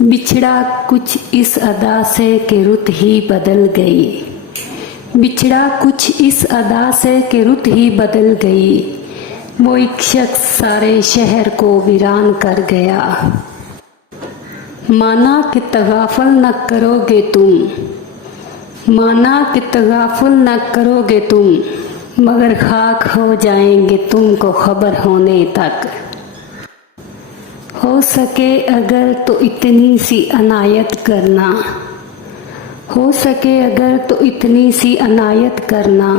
बिछड़ा कुछ इस अदा से कि रुत ही बदल गई। बिछड़ा कुछ इस अदा से कि रुत ही बदल गई। वो एक शख्स सारे शहर को वीरान कर गया। माना कि तगाफल न करोगे तुम, माना कि तगाफल न करोगे तुम, मगर खाक हो जाएंगे तुमको खबर होने तक। हो सके अगर तो इतनी सी अनायत करना, हो सके अगर तो इतनी सी अनायत करना,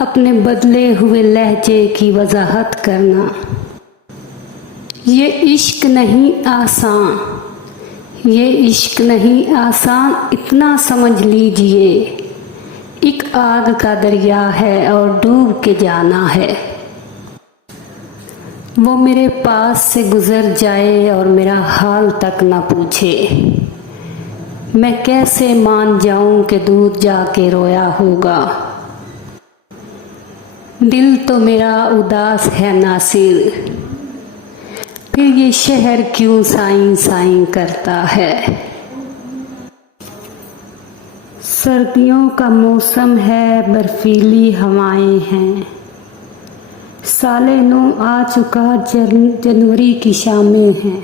अपने बदले हुए लहजे की वजाहत करना। ये इश्क नहीं आसान, ये इश्क नहीं आसान, इतना समझ लीजिए। एक आग का दरिया है और डूब के जाना है। वो मेरे पास से गुजर जाए और मेरा हाल तक न पूछे, मैं कैसे मान जाऊं कि दूर जाके रोया होगा। दिल तो मेरा उदास है नासिर, फिर ये शहर क्यों साईं साईं करता है। सर्दियों का मौसम है, बर्फीली हवाएं हैं, साले नौ आ चुका, जनवरी की शामें हैं।